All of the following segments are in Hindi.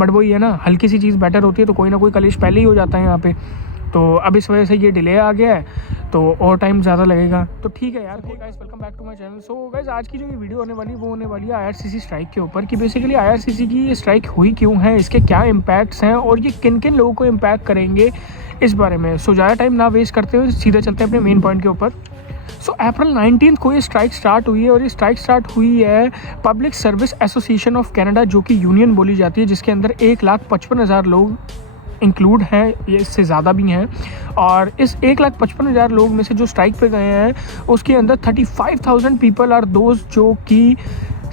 बट वही है ना, हल्की सी चीज़ बेटर होती है तो कोई ना कोई कलेश पहले ही हो जाता है यहाँ पे। तो अब इस वजह से ये डिले आ गया है, तो और टाइम ज़्यादा लगेगा। तो ठीक है यार। Guys welcome back to my channel. So guys आज की जो ये वीडियो होने वाली है वो होने वाली है आईआरसीसी स्ट्राइक के ऊपर, कि बेसिकली आईआरसीसी की ये स्ट्राइक हुई क्यों है, इसके क्या इम्पैक्ट्स हैं और ये किन किन लोगों को इम्पैक्ट करेंगे इस बारे में। सो ज़्यादा टाइम ना वेस्ट करते हुए सीधे चलते हैं अपने मेन पॉइंट के ऊपर। सो अप्रैल 19 को ये स्ट्राइक स्टार्ट हुई है और ये स्ट्राइक स्टार्ट हुई है public service association of Canada, जो कि यूनियन बोली जाती है, जिसके अंदर 1,55,000 लोग इंक्लूड हैं, ये इससे ज़्यादा भी हैं। और इस 1,55,000 लोग में से जो स्ट्राइक पे गए हैं उसके अंदर 35,000 पीपल आर दोज जो कि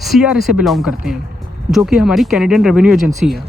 CRA से बिलोंग करते हैं, जो कि हमारी कैनेडियन रेवेन्यू एजेंसी है।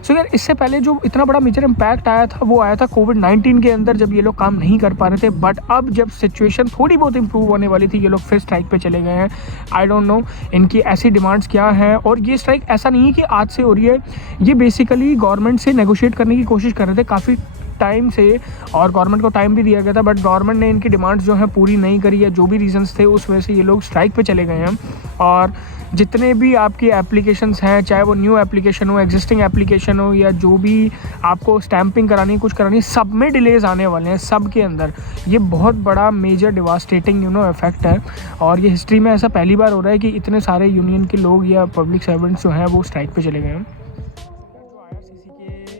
सो यार इससे पहले जो इतना बड़ा मेजर इम्पैक्ट आया था वो आया था कोविड-19 के अंदर, जब ये लोग काम नहीं कर पा रहे थे। बट अब जब सिचुएशन थोड़ी बहुत इंप्रूव होने वाली थी, ये लोग फिर स्ट्राइक पे चले गए हैं। आई डोंट नो इनकी ऐसी डिमांड्स क्या हैं। और ये स्ट्राइक ऐसा नहीं है कि आज से हो रही है, ये बेसिकली गवर्नमेंट से नेगोशिएट करने की कोशिश कर रहे थे काफ़ी टाइम से, और गवर्नमेंट को टाइम भी दिया गया था, बट गवर्नमेंट ने इनकी डिमांड्स जो हैं पूरी नहीं करी है। जो भी रीजंस थे उस वजह से ये लोग स्ट्राइक पे चले गए हैं। और जितने भी आपकी एप्लीकेशंस हैं, चाहे वो न्यू एप्लीकेशन हो, एग्जिस्टिंग एप्लीकेशन हो, या जो भी आपको स्टैंपिंग करानी कुछ करानी, सब में डिलेज आने वाले हैं, सब के अंदर। ये बहुत बड़ा मेजर डिवास्टेटिंग इफेक्ट है। और ये हिस्ट्री में ऐसा पहली बार हो रहा है कि इतने सारे यूनियन के लोग या पब्लिक सर्वेंट्स जो हैं वो स्ट्राइक पे चले गए हैं।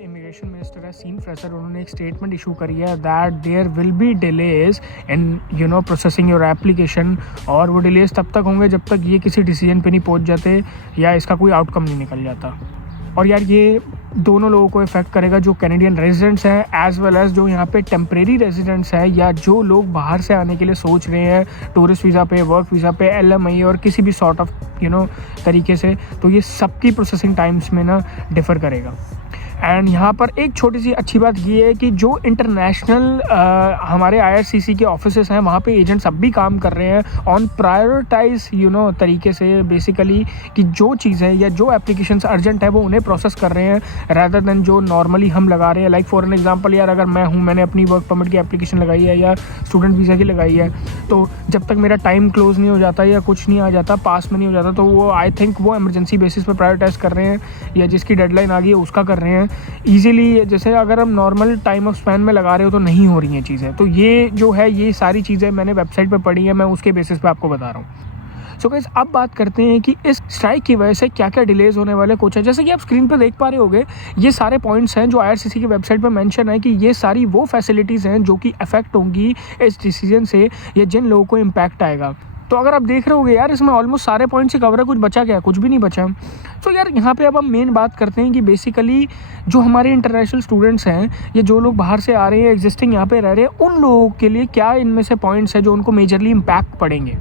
इमिग्रेशन मिनिस्टर है सीन फ्रेजर, उन्होंने एक स्टेटमेंट इशू करी है that there will be delays in processing your application. और वो डिलेज तब तक होंगे जब तक ये किसी डिसीजन पे नहीं पहुंच जाते या इसका कोई आउटकम नहीं निकल जाता। और यार ये दोनों लोगों को इफेक्ट करेगा, जो कैनेडियन रेजिडेंट्स हैं एज वेल एज जो यहाँ पे टेम्परेरी रेजिडेंट्स हैं, या जो लोग बाहर से आने के लिए सोच रहे हैं टूरिस्ट वीज़ा पे, वर्क वीज़ा पे, LMI और किसी भी सॉर्ट ऑफ तरीके से। तो ये सबकी प्रोसेसिंग टाइम्स में ना डिफ़र करेगा। एंड यहाँ पर एक छोटी सी अच्छी बात ये है कि जो इंटरनेशनल हमारे IRCC के ऑफिसेस हैं वहाँ पे एजेंट्स अब भी काम कर रहे हैं ऑन प्रायोरिटाइज तरीके से, बेसिकली कि जो चीज़ें या जो एप्लीकेशंस अर्जेंट है वो उन्हें प्रोसेस कर रहे हैं रैदर देन जो नॉर्मली हम लगा रहे हैं। लाइक फॉर एन एग्जांपल यार, अगर मैंने अपनी वर्क परमिट की एप्लीकेशन लगाई है या स्टूडेंट वीज़ा की लगाई है, तो जब तक मेरा टाइम क्लोज नहीं हो जाता या कुछ नहीं आ जाता, पास में नहीं हो जाता, तो वो आई थिंक वो इमरजेंसी बेसिस पर प्रायोरिटाइज कर रहे हैं, या जिसकी डेडलाइन आ गई है उसका कर रहे हैं ईजिली। जैसे अगर हम नॉर्मल टाइम ऑफ स्पैन में लगा रहे हो तो नहीं हो रही हैं चीज़ें। तो ये जो है, ये सारी चीज़ें मैंने वेबसाइट पे पढ़ी है, मैं उसके बेसिस पे आपको बता रहा हूँ। सो गाइस अब बात करते हैं कि इस स्ट्राइक की वजह से क्या क्या डिलेज होने वाले कुछ है। जैसे कि आप स्क्रीन पे देख पा रहे होंगे, ये सारे पॉइंट्स हैं जो IRCC की वेबसाइट पे मेंशन है कि ये सारी वो फैसिलिटीज़ हैं जो कि अफेक्ट होंगी इस डिसीजन से, या जिन लोगों को इम्पैक्ट आएगा। तो अगर आप देख रहे होगे यार, इसमें ऑलमोस्ट सारे पॉइंट्स से कवर है, कुछ बचा क्या? कुछ भी नहीं बचा। तो यार यहाँ पे अब हम मेन बात करते हैं कि बेसिकली जो हमारे इंटरनेशनल स्टूडेंट्स हैं या जो लोग बाहर से आ रहे हैं, एग्जिस्टिंग यहाँ पे रह रहे हैं, उन लोगों के लिए क्या इनमें से पॉइंट्स हैं जो उनको मेजरली इम्पैक्ट पड़ेंगे।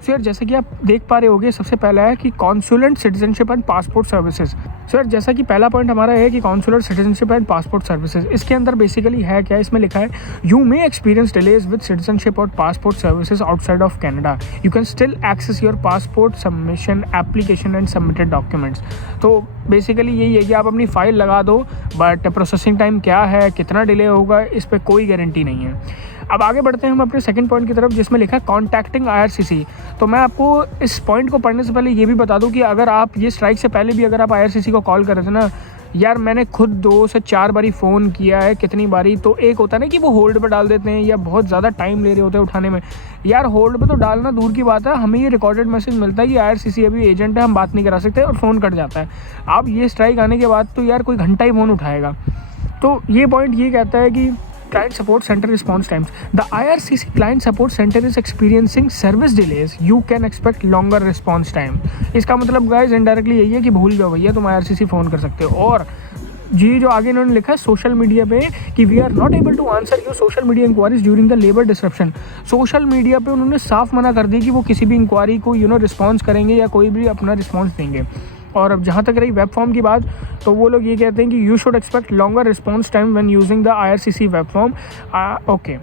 सो यार जैसे कि आप देख पा रहे होगे, सबसे पहला है कि consulate citizenship and passport services. So यार जैसा कि पहला पॉइंट हमारा है कि consulate citizenship and passport services, इसके अंदर बेसिकली है क्या, इसमें लिखा है you may experience delays with citizenship और passport services outside of Canada, you can still access your passport submission application and submitted documents. तो बेसिकली यही है कि आप अपनी फ़ाइल लगा दो, बट प्रोसेसिंग टाइम क्या है, कितना डिले होगा, इस पर कोई गारंटी नहीं है। अब आगे बढ़ते हैं हम अपने सेकंड पॉइंट की तरफ, जिसमें लिखा है कॉन्टैक्टिंग IRCC। तो मैं आपको इस पॉइंट को पढ़ने से पहले ये भी बता दूं कि अगर आप ये स्ट्राइक से पहले भी अगर आप IRCC को कॉल कर रहे थे ना, यार मैंने खुद 2 से 4 बारी फ़ोन किया है। कितनी बारी, तो एक होता है ना कि वो होल्ड पे डाल देते हैं या बहुत ज़्यादा टाइम ले रहे होते हैं उठाने में। यार होल्ड पे तो डालना दूर की बात है, हमें ये रिकॉर्डेड मैसेज मिलता है कि IRCC अभी एजेंट है, हम बात नहीं करा सकते, और फ़ोन कट जाता है। अब ये स्ट्राइक आने के बाद तो यार कोई घंटा ही फ़ोन उठाएगा। तो ये पॉइंट ये कहता है कि Client Support Center response times. The IRCC Client Support Center is experiencing service delays. You can expect longer response time. इसका मतलब गाइस इनडायरेक्टली यही है कि भूल जाओ भैया, तुम IRCC फ़ोन कर सकते हो। और जी जो आगे इन्होंने लिखा है सोशल मीडिया पे कि we are not able to answer your social media inquiries during the labour disruption. Social media पे उन्होंने साफ मना कर दी कि वो किसी भी इंक्वायरी को रिस्पॉन्स करेंगे या कोई भी अपना रिस्पॉन्स देंगे। और अब जहाँ तक रही वेब फॉर्म की बात, तो वो लोग ये कहते हैं कि you should expect longer response time when using the IRCC web form. Okay,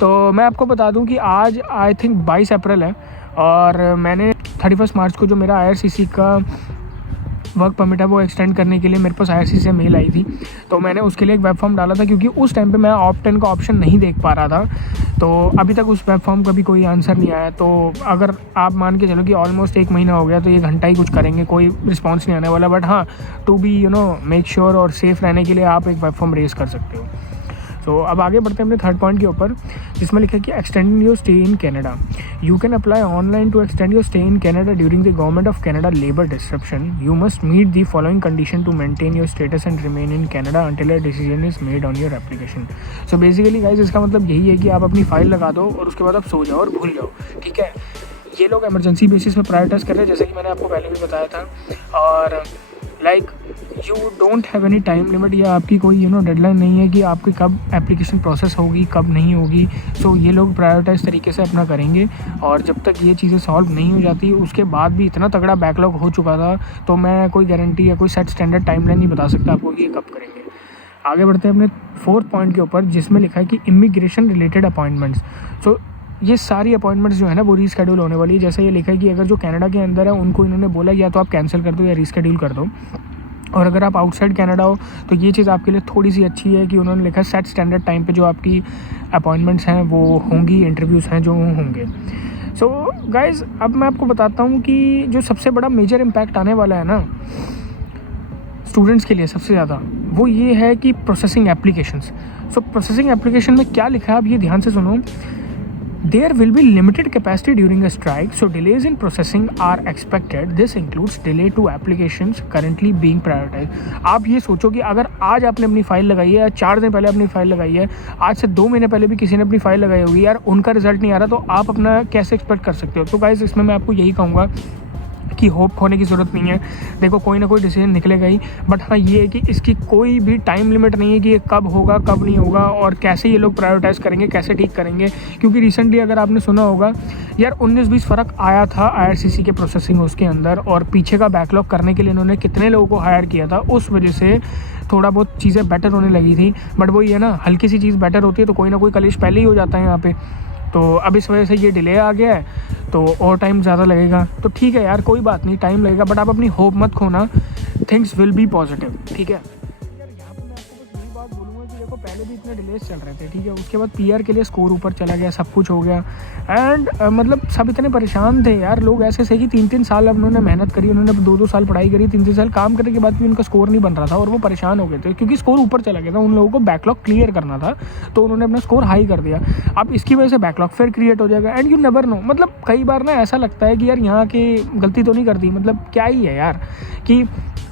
तो मैं आपको बता दूं कि आज आई थिंक 22 अप्रैल है, और मैंने 31 मार्च को जो मेरा IRCC का वर्क परमिट है वो एक्सटेंड करने के लिए मेरे पास IRCC से मेल आई थी, तो मैंने उसके लिए एक वेब फॉर्म डाला था, क्योंकि उस टाइम पे मैं ऑप्ट-इन का ऑप्शन नहीं देख पा रहा था। तो अभी तक उस वेब फॉर्म का भी कोई आंसर नहीं आया। तो अगर आप मान के चलो कि ऑलमोस्ट 1 महीना हो गया, तो ये घंटा ही कुछ करेंगे, कोई रिस्पॉन्स नहीं आने वाला। बट हाँ, टू बी मेक श्योर और सेफ़ रहने के लिए आप एक वेब फॉर्म रेज़ कर सकते हो। सो अब आगे बढ़ते हैं अपने थर्ड पॉइंट के ऊपर, जिसमें लिखा है कि extend your stay in Canada. You can apply online to extend your stay in Canada during the government of Canada labour disruption. You must meet the following condition to maintain your status and remain in Canada until a decision is made on your application. So basically guys, इसका मतलब यही है कि आप अपनी फाइल लगा दो और उसके बाद आप सो जाओ और भूल जाओ, ठीक है। ये लोग इमरजेंसी बेसिस पे प्रायोरिटाइज कर रहे हैं, जैसे कि मैंने आपको पहले भी बताया था। और like you don't have any time limit, या आपकी कोई डेडलाइन नहीं है कि आपकी कब एप्लीकेशन प्रोसेस होगी कब नहीं होगी। सो ये लोग प्रायोरिटाइज तरीके से अपना करेंगे, और जब तक ये चीज़ें सॉल्व नहीं हो जाती, उसके बाद भी इतना तगड़ा बैकलॉग हो चुका था, तो मैं कोई गारंटी या कोई सेट स्टैंडर्ड टाइमलाइन नहीं बता सकता आपको कि ये कब करेंगे। आगे बढ़ते हैं अपने फोर्थ पॉइंट के ऊपर, जिसमें लिखा है कि इमिग्रेशन रिलेटेड अपॉइंटमेंट्स। सो ये सारी अपॉइंटमेंट्स जो है ना वो रीशेड्यूल होने वाली है। जैसे ये लिखा है कि अगर जो कनाडा के अंदर है उनको इन्होंने बोला या तो आप कैंसिल कर दो या रीशेड्यूल कर दो, और अगर आप आउटसाइड कनाडा हो तो ये चीज़ आपके लिए थोड़ी सी अच्छी है कि उन्होंने लिखा है सेट स्टैंडर्ड टाइम पे जो आपकी अपॉइंटमेंट्स हैं वो होंगी, इंटरव्यूज़ हैं जो होंगे। सो गाइज़, अब मैं आपको बताता हूँ कि जो सबसे बड़ा मेजर इम्पैक्ट आने वाला है ना स्टूडेंट्स के लिए सबसे ज़्यादा, वो ये है कि प्रोसेसिंग एप्लीकेशंस। सो प्रोसेसिंग एप्लीकेशन में क्या लिखा है आप ये ध्यान से सुनो। There will be limited capacity during a strike, so delays in processing are expected. This includes delay to applications currently being prioritized. आप ये सोचो कि अगर आज आपने अपनी फ़ाइल लगाई है, 4 दिन पहले अपनी फ़ाइल लगाई है, आज से 2 महीने पहले भी किसी ने अपनी फ़ाइल लगाई होगी, यार उनका रिजल्ट नहीं आ रहा, तो आप अपना कैसे एक्सपेक्ट कर सकते हो। तो गाइस, इसमें मैं आपको यही कहूँगा कि होप खोने की ज़रूरत नहीं है। देखो, कोई ना कोई डिसीजन निकलेगा ही, बट हाँ ये है कि इसकी कोई भी टाइम लिमिट नहीं है कि ये कब होगा कब नहीं होगा, और कैसे ये लोग प्रायोरिटाइज़ करेंगे, कैसे ठीक करेंगे। क्योंकि रिसेंटली अगर आपने सुना होगा यार, 19-20 फ़र्क आया था IRCC के प्रोसेसिंग उसके अंदर, और पीछे का बैकलॉग करने के लिए इन्होंने कितने लोगों को हायर किया था, उस वजह से थोड़ा बहुत चीज़ें बेटर होने लगी थी। बट वही है ना, हल्की सी चीज़ बेटर होती है तो कोई ना कोई कलेश पहले ही हो जाता है यहाँ पे। तो अब इस वजह से ये डिले आ गया है, तो और टाइम ज़्यादा लगेगा। तो ठीक है यार, कोई बात नहीं, टाइम लगेगा, बट आप अपनी होप मत खोना, थिंग्स विल बी पॉजिटिव, ठीक है। यार यहाँ पे मैं आपको बस यही बात बोलूँगा कि देखो, पहले भी इतने डिलेस चल रहे थे, ठीक है, उसके बाद PR के लिए स्कोर ऊपर चला गया, सब कुछ हो गया, एंड मतलब सब इतने परेशान थे यार। लोग ऐसे थे कि 3-3 साल अब उन्होंने मेहनत करी, उन्होंने 2-2 साल पढ़ाई करी, 3-3 साल काम करने के बाद भी उनका स्कोर नहीं बन रहा था, और वो परेशान हो गए थे क्योंकि स्कोर ऊपर चला गया था। उन लोगों को बैकलॉग क्लियर करना था, तो उन्होंने अपना स्कोर हाई कर दिया। अब इसकी वजह से बैकलॉग फिर क्रिएट हो जाएगा, एंड यू नेवर नो। मतलब कई बार ना ऐसा लगता है कि यार यहाँ की गलती तो नहीं कर दी, मतलब क्या ही है यार, कि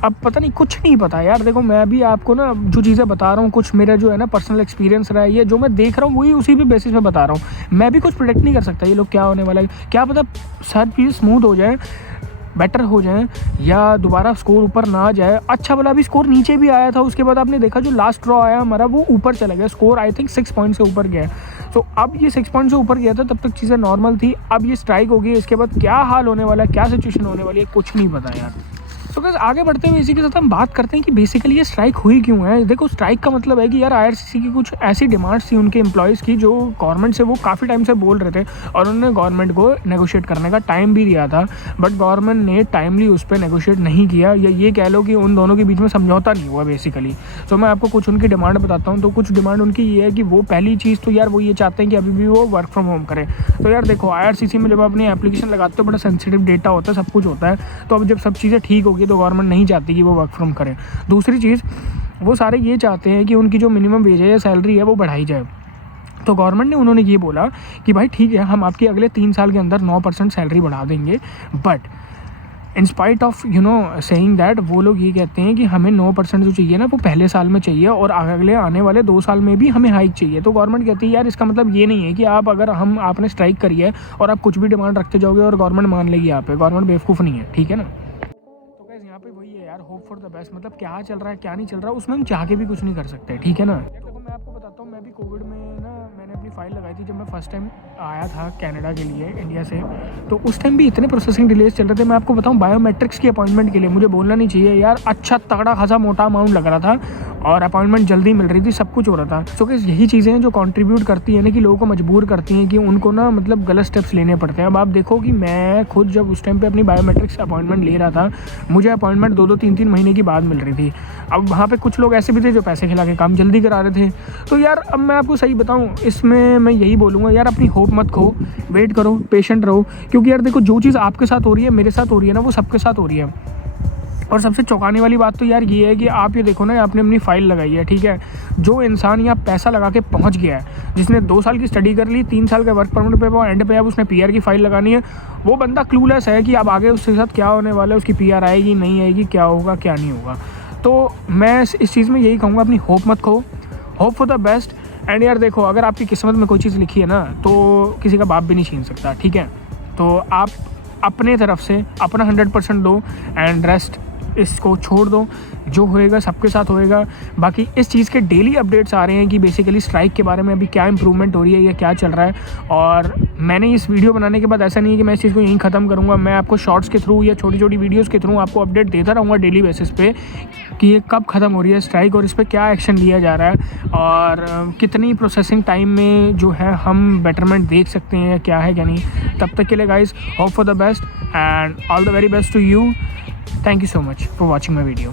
अब पता नहीं, कुछ नहीं पता यार। देखो, मैं भी आपको ना जो चीज़ें बता रहा हूँ, कुछ मेरा जो है ना पर्सनल एक्सपीरियंस रहा है, ये जो मैं देख रहा हूँ वही उसी पे बेसिस पे बता रहा हूँ। मैं भी कुछ प्रेडिक्ट नहीं कर सकता ये लोग क्या होने वाला है, क्या पता सब चीज़ स्मूथ हो जाए, बेटर हो जाए, या दोबारा स्कोर ऊपर ना आ जाए। अच्छा भला अभी स्कोर नीचे भी आया था, उसके बाद आपने देखा जो लास्ट ड्रॉ आया हमारा वो ऊपर चला गया, स्कोर आई थिंक 6 पॉइंट से ऊपर गया। तो अब ये 6 पॉइंट से ऊपर गया था, तब तक चीज़ें नॉर्मल थी। अब ये स्ट्राइक हो गई, इसके बाद क्या हाल होने वाला है, क्या सिचुएशन होने वाली है, कुछ नहीं पता यार। तो बस आगे बढ़ते हुए इसी के साथ हम बात करते हैं कि बेसिकली ये स्ट्राइक हुई क्यों है। देखो, स्ट्राइक का मतलब है कि यार IRCC की कुछ ऐसी डिमांड्स थी उनके एम्प्लॉयज़ की, जो गवर्नमेंट से वो काफ़ी टाइम से बोल रहे थे, और उन्होंने गवर्नमेंट को नेगोशिएट करने का टाइम भी दिया था, बट गवर्नमेंट ने टाइमली उस पर नेगोशिएट नहीं किया, या ये कह लो कि उन दोनों के बीच में समझौता नहीं हुआ बेसिकली। तो मैं आपको कुछ उनकी डिमांड बताता हूँ। तो कुछ डिमांड उनकी ये है कि वो पहली चीज़ तो यार वो ये चाहते हैं कि अभी भी वो वर्क फ्रॉम होम करें। तो यार देखो, IRCC में जब अपनी एप्लीकेशन लगाते हो, बड़ा सेंसिटिव डेटा होता है, सब कुछ होता है, तो अब जब सब चीज़ें ठीक होगी तो गवर्नमेंट नहीं चाहती कि वो वर्क फ्रॉम करें। दूसरी चीज़, वो सारे ये चाहते हैं कि उनकी जो मिनिमम वेज है या सैलरी है वो बढ़ाई जाए। तो गवर्नमेंट ने उन्होंने ये बोला कि भाई ठीक है, हम आपकी अगले 3 साल के अंदर 9% सैलरी बढ़ा देंगे, but in spite of saying that, वो लोग ये कहते हैं कि हमें 9% जो चाहिए ना वो पहले साल में चाहिए, और अगले आने वाले 2 साल में भी हमें हाइक चाहिए। तो गवर्नमेंट कहती है यार, इसका मतलब ये नहीं है कि आप अगर आपने स्ट्राइक करी है और आप कुछ भी डिमांड रखते जाओगे और गवर्नमेंट मान लेगी। यहाँ पे गवर्नमेंट बेवकूफ़ नहीं है, ठीक है ना। तो गाइस, यहाँ पे वही है यार, होप फॉर द बेस्ट। मतलब क्या चल रहा है क्या नहीं चल रहा है उसमें हम चाह के भी कुछ नहीं कर सकते, ठीक है ना। यार देखो, मैं आपको बताता हूँ, मैं भी कोविड में ना मैंने अपनी फ़ाइल लगाई थी जब मैं फ़र्स्ट टाइम आया था कनाडा के लिए इंडिया से, तो उस टाइम भी इतने प्रोसेसिंग डिलेज चल रहे थे। मैं आपको बताऊं, बायोमेट्रिक्स की अपॉइंटमेंट के लिए, मुझे बोलना नहीं चाहिए यार, अच्छा तगड़ा खासा मोटा अमाउंट लग रहा था और अपॉइंटमेंट जल्दी मिल रही थी, सब कुछ हो रहा था। सो कि यही चीज़ें हैं जो कंट्रीब्यूट करती हैं ना कि लोगों को मजबूर करती हैं कि उनको ना मतलब गलत स्टेप्स लेने पड़ते हैं। अब आप देखो कि मैं खुद जब उस टाइम पे अपनी बायोमेट्रिक्स अपॉइंटमेंट ले रहा था, मुझे अपॉइंटमेंट 2-2 3-3 महीने की बाद मिल रही थी। अब वहाँ पे कुछ लोग ऐसे भी थे जो पैसे खिला के काम जल्दी करा रहे थे। तो यार अब मैं आपको सही बताऊँ, इसमें मैं यही बोलूँगा यार, अपनी होप मत खो, वेट करो, पेशेंट रहो, क्योंकि यार देखो जो चीज़ आपके साथ हो रही है, मेरे साथ हो रही है ना, वो सबके साथ हो रही है। और सबसे चौंकाने वाली बात तो यार ये है कि आप ये देखो ना, आपने अपनी फ़ाइल लगाई है, ठीक है, जो इंसान यहाँ पैसा लगा के पहुँच गया है, जिसने 2 साल की स्टडी कर ली, 3 साल का वर्क परमिट पे, वो एंड पे अब उसने पीआर की फ़ाइल लगानी है, वो बंदा क्लूलेस है कि अब आगे उसके साथ क्या होने वाला है, उसकी पीआर आएगी नहीं आएगी, क्या होगा क्या नहीं होगा। तो मैं इस चीज़ में यही कहूँगा, अपनी होप मत खो, hope for the best. And यार देखो, अगर आपकी किस्मत में कोई चीज़ लिखी है ना, तो किसी का बाप भी नहीं छीन सकता, ठीक है। तो आप अपने तरफ से अपना 100% दो एंड रेस्ट इसको छोड़ दो, जो होएगा सबके साथ होएगा। बाकी इस चीज़ के डेली अपडेट्स आ रहे हैं कि बेसिकली स्ट्राइक के बारे में अभी क्या इंप्रूवमेंट हो रही है या क्या चल रहा है। और मैंने इस वीडियो बनाने के बाद ऐसा नहीं है कि मैं इस चीज़ को यहीं ख़त्म करूँगा, मैं आपको शॉर्ट्स के थ्रू या छोटी छोटी वीडियोज़ के थ्रू आपको अपडेट देता रहूँगा डेली बेसिस पे कि ये कब ख़त्म हो रही है स्ट्राइक और इस पर क्या एक्शन लिया जा रहा है और कितनी प्रोसेसिंग टाइम में जो है हम बेटरमेंट देख सकते हैं या क्या है क्या नहीं। तब तक के लिए guys, hope for the best and all the very best to you. Thank you so much for watching my video.